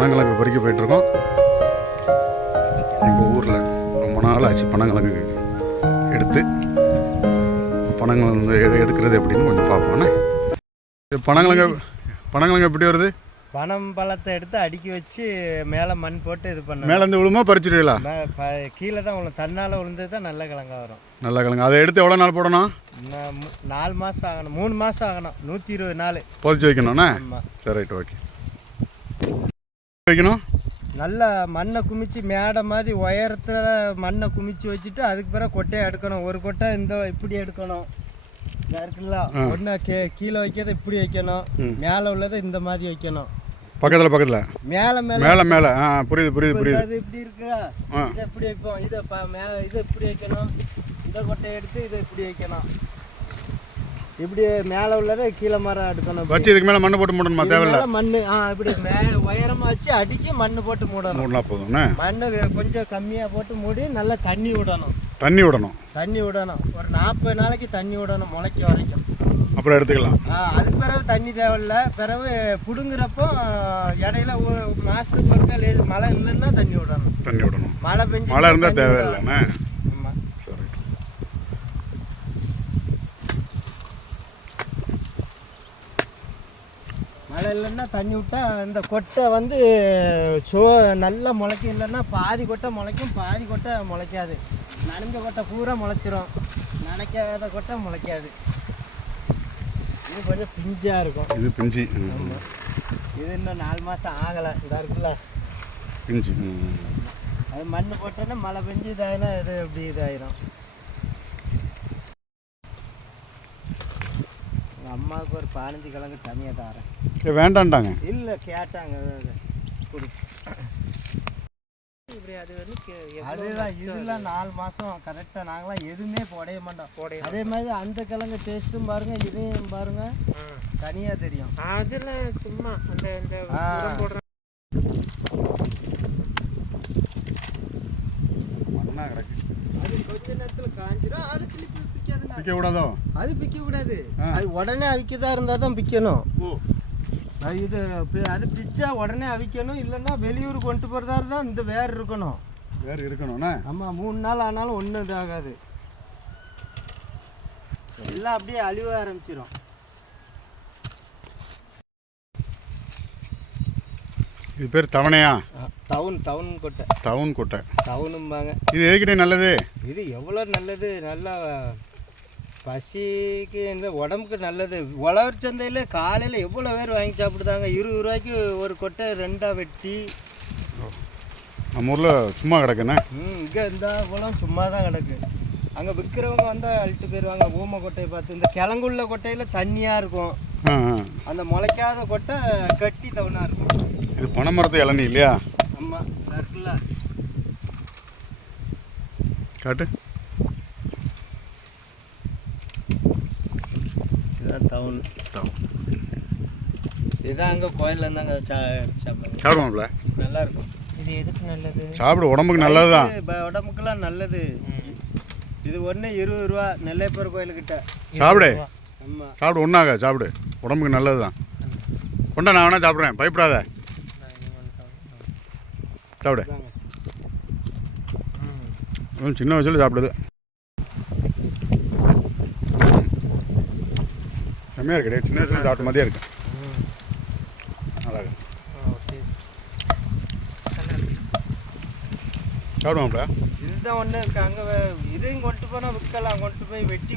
பனங்கிழங்கு பறிக்க போயிட்டுருக்கோம். எங்கள் ஊரில் ரொம்ப நாள் ஆச்சு பனங்கிழங்கு எடுத்து. பனங்கிழங்கு எடுக்கிறது எப்படின்னு கொஞ்சம் பார்ப்போண்ணே. பனங்கிழங்கு எப்படி வருது? பனம் பழத்தை எடுத்து அடுக்கி வச்சு மேலே மண் போட்டு இது பண்ண மேலே இருந்து விழுமா பறிச்சிடுவீங்களா? கீழே தான் விழும். தன்னால் விழுந்தது தான் நல்ல கிழங்கா வரும். நல்ல கிழங்கு. அதை எடுத்து எவ்வளோ நாள் போடணும்? 4 மாதம் ஆகணும், 3 மாதம் ஆகணும், 120 நாள் பொதிச்சு வைக்கணும்ண்ணே. சரி, ரைட், ஓகே. வைக்கணும். நல்லா மண்ணை குமிச்சு மேடை மாதிரி உயரத்தில் மண்ணை குமிச்சு வச்சுட்டு அதுக்கு பிறகு கொட்டையை எடுக்கணும். ஒரு கொட்டை இப்படி எடுக்கணும். இருக்குல்ல, ஒன்று கீழே வைக்கிறத இப்படி வைக்கணும், மேலே உள்ளதை இந்த மாதிரி வைக்கணும். பக்கத்தில் மேலே மேலே புரியுது. அது இப்படி இருக்கு, இதை இப்படி வைப்போம். இதை இப்படி வைக்கணும். இந்த கொட்டையை எடுத்து இதை இப்படி வைக்கணும். இப்படி மேலே உள்ளதை கீழே மரம் எடுக்கணும். வச்சு இதுக்கு மேலே மண்ணு போட்டு மூடணுமா? தேவையில்ல மண் இப்படி உயரமாக வச்சு அடிக்கி மண்ணு போட்டு மூடணும். போதும். மண்ணு கொஞ்சம் கம்மியாக போட்டு மூடி நல்லா தண்ணி விடணும். ஒரு 40 நாளைக்கு தண்ணி விடணும், முளைக்க வரைக்கும். அப்புறம் எடுத்துக்கலாம். அதுக்கு பிறகு தண்ணி தேவையில்ல. பிறகு பிடுங்குறப்போ இடையில ஒரு மாதத்துக்கு ஒருக்கா மழை இல்லைன்னா தண்ணி விடணும். மழை இருந்தால் தேவையில்லைண்ணே. ஆமாம், சரி. மழை இல்லைன்னா தண்ணி விட்டா இந்த கொட்டை நல்லா முளைக்கும். இல்லைன்னா பாதி கொட்டை முளைக்கும், பாதி கொட்டை முளைக்காது. நனைஞ்ச கொட்டை பூரா முளைச்சிரும், நனைக்காத கொட்டை முளைக்காது. இது கொஞ்சம் பிஞ்சாக இருக்கும். இது பிஞ்சு. இது இன்னும் 4 மாதம் ஆகலை. இதாக இருக்குல்ல பிஞ்சு. அது மண் போட்டோன்னா மழை பெஞ்சு இதாகினா இது இப்படி இதாயிரும். எங்கள் அம்மாவுக்கு ஒரு 15 கிழங்கு தனியாக தரேன். வேண்டான்ட்டாங்க. இல்லை, கேட்டாங்க. அதுதான் இதெல்லாம் 4 மாதம் கரெக்டாக. நாங்களாம் எதுவுமே போடைய மாட்டோம். அதே மாதிரி அந்த கிழங்கு டேஸ்ட்டும் பாருங்க, இதையும் பாருங்க, தனியாக தெரியும். அதெல்லாம் சும்மா அது கொஞ்ச நேரத்தில் காஞ்சிடும். அது பிக்க கூடாதோ? அது பிக்க கூடாது. அது உடனே அவிக்கதா இருந்தால் தான் பிக்கணும். அது பிச்சா உடனே அவிக்கணும். இல்லைன்னா வெளியூர் கொண்டு போகிறதா இருந்தால் இந்த வேர் இருக்கணும். ஆமாம், 3 நாள் ஆனாலும் ஒன்றும் இதாகாது. எல்லாம் அப்படியே அழிவ ஆரம்பிச்சிடும். இது பேர் தவணையா? டவுன் கொட்டை. டவுனும்பாங்க. இது எதுக்கிட்டே நல்லது? இது எவ்வளோ நல்லது. நல்லா பசிக்கு, இந்த உடம்புக்கு நல்லது. உழவர் சந்தையில் காலையில் எவ்வளோ பேர் வாங்கி சாப்பிடுதாங்க. 20 ரூபாய்க்கு ஒரு கொட்டை 2ஆக வெட்டி. நம்ம ஊரில் சும்மா கிடக்குண்ணே. இங்கே இந்த குளம் சும்மா தான் கிடக்கு. அங்கே விற்கிறவங்க வந்தால் அழிட்டு போயிடுவாங்க. ஊமை கொட்டையை பார்த்து. இந்த கிழங்குள்ள கொட்டையில் தண்ணியாக இருக்கும். அந்த முளைக்காத கொட்டை கட்டி தவணாக இருக்கும். இது பனை மரத்து இளநீ இல்லையா? ஆமாம், இருக்குல்ல. காட்டு. டவுன். இதுதான் அங்கே கோயிலில் இருந்தாங்க சாப்பிடுவோம்ல. நல்லா இருக்கும். இது எதுக்கு நல்லது? சாப்பிடு, உடம்புக்கு நல்லது தான். உடம்புக்குலாம் நல்லது. இது ஒன்று 20 ரூபா. நெல்லையப்பர் கோயிலுக்கிட்ட. சாப்பிடு. ஆமாம், சாப்பிடு. ஒன்றாக சாப்பிடு, உடம்புக்கு நல்லது தான். கொண்டா, நான் வேணா சாப்பிட்றேன், பயப்படாத. சாப்பிடு. சின்ன வயசுல சாப்பிடுது. செம்மையாக இருக்கு. சின்ன வயசுல சாப்பிட்ட மாதிரியே இருக்கு. நல்லா இருக்கு. சாப்பிடுவோம்ல. இதுதான் ஒன்று இருக்கு. அங்கே இதையும் கொண்டு போனால் விற்கலாம். கொண்டு போய் வெட்டி